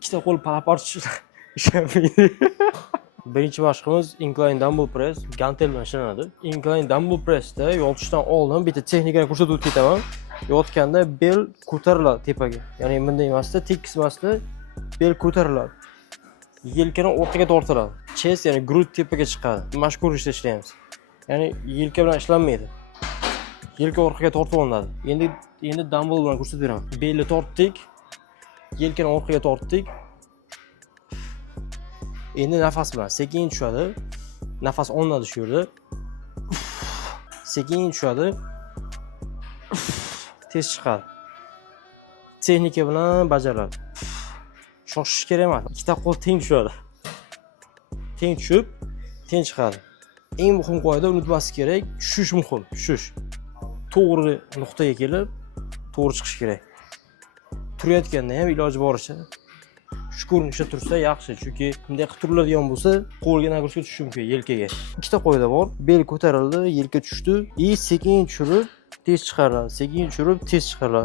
ikkita qo'l parapor ishlayapti. Birinchi mashqimiz incline dumbbell press, gantel bilan ishlanadi. Incline dumbbell pressda yotishdan oldin bitta texnikani ko'rsatib o'tib ketaman. Yotganda bel ko'tariladi tepaga. Ya'ni bunday emasda, tekis emasda bel ko'tariladi. Yelkani orqaga tortiladi. Chest ya'ni grud tepaga chiqadi. Mana shu ko'rinishda ishlaymiz. Ya'ni yelka bilan ishlanmaydi. Yelka orqaga tortib olinadi. Endi dumbbell bilan ko'rsatib beraman. Belni tortdik. Yelkani orqaga tortdik. Endi nafas bilan sekin tushadi. Nafas olinadi shu yerda. Sekin tushadi. Tez chiqadi. Texnika bilan bajariladi. Shoshish kerak emas. Ikkita qo'l teng tushadi. Teng tushib, teng chiqadi. Eng muhim qoida unutmaslik kerak, tushish muhim, tushish. To'g'ri nuqtaga kelib, to'g'ri chiqish kerak. Turayotganda ham iloji boricha shu ko'rinishda tursa yaxshi, chunki bunday qilib turiladigan bo'lsa, qo'lga nagruska tushishi mumkin, yelkaga. Ikkita qoida bor. Bel ko'tarildi, yelka tushdi, sekin tushirib, tez chiqariladi. Sekin tushirib, tez chiqariladi.